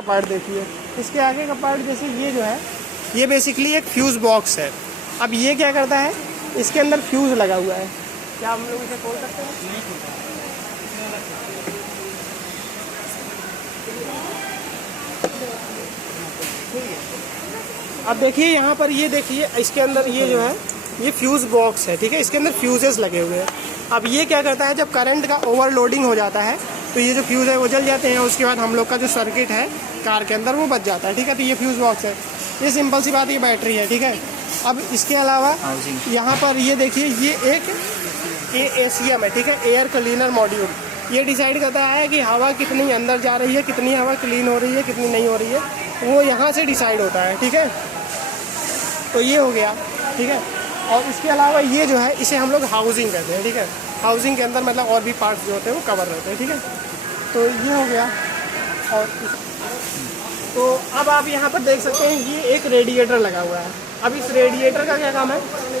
का पार्ट देखिए, इसके आगे का पार्ट जैसे ये जो है ये बेसिकली एक फ्यूज़ बॉक्स है। अब ये क्या करता है, इसके अंदर फ्यूज़ लगा हुआ है। क्या हम लोग इसे खोल सकते हैं? अब देखिए यहाँ पर, ये देखिए इसके अंदर ये जो है ये फ्यूज़ बॉक्स है, ठीक है। इसके अंदर फ्यूजेस लगे हुए हैं। अब ये क्या करता है, जब करंट का ओवरलोडिंग हो जाता है तो ये जो फ्यूज़ है वो जल जाते हैं। उसके बाद हम लोग का जो सर्किट है कार के अंदर वो बच जाता है, ठीक है। तो ये फ्यूज़ बॉक्स है, ये सिंपल सी बात, ये बैटरी है, ठीक है। अब इसके अलावा यहाँ पर ये देखिए, ये एक ACM है, ठीक है, एयर क्लीनर मॉड्यूल। ये डिसाइड करता है कि हवा कितनी अंदर जा रही है, कितनी हवा क्लीन हो रही है, कितनी नहीं हो रही है, वो यहाँ से डिसाइड होता है, ठीक है। तो ये हो गया, ठीक है। और इसके अलावा ये जो है इसे हम लोग हाउसिंग कहते हैं, ठीक है। हाउसिंग के अंदर मतलब और भी पार्ट्स जो होते हैं वो कवर रहते हैं, ठीक है। तो ये हो गया। और तो अब आप यहाँ पर देख सकते हैं ये एक रेडिएटर लगा हुआ है। अब इस रेडिएटर का क्या काम है,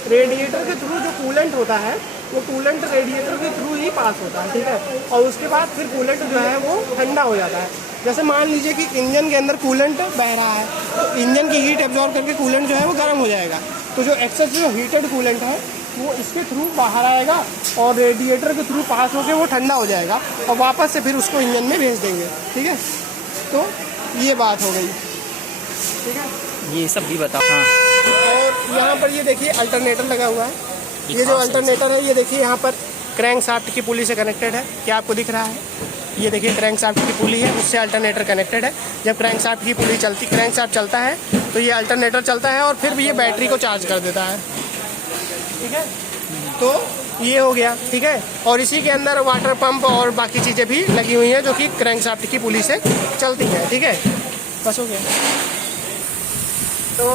रेडिएटर के थ्रू जो कूलेंट होता है वो कूलेंट रेडिएटर के थ्रू ही पास होता है, ठीक है। और उसके बाद फिर कूलेंट जो है वो ठंडा हो जाता है। जैसे मान लीजिए कि इंजन के अंदर कूलेंट बह रहा है तो इंजन की हीट एब्जॉर्ब करके कूलेंट जो है वो गर्म हो जाएगा। तो जो एक्सेस जो हीटेड कूलेंट है वो इसके थ्रू बाहर आएगा और रेडिएटर के थ्रू पास होकर वो ठंडा हो जाएगा और वापस से फिर उसको इंजन में भेज देंगे, ठीक है। तो ये बात हो गई, ठीक है। ये सब भी बताओ। हाँ। और यहाँ पर ये देखिए अल्टरनेटर लगा हुआ है। ये जो अल्टरनेटर है ये देखिए यहाँ पर क्रैंक शाफ्ट की पुली से कनेक्टेड है। क्या आपको दिख रहा है, ये देखिए क्रैंक शाफ्ट की पुली है, उससे अल्टरनेटर कनेक्टेड है। जब क्रैंक शाफ्ट की पुली चलती, क्रैंक शाफ्ट चलता है तो ये अल्टरनेटर चलता है और फिर भी ये बैटरी को चार्ज कर देता है, ठीक है। तो ये हो गया, ठीक है। और इसी के अंदर वाटर पंप और बाकी चीज़ें भी लगी हुई हैं जो कि क्रैंक शाफ्ट की पुली से चलती हैं, ठीक है। बस हो गया। तो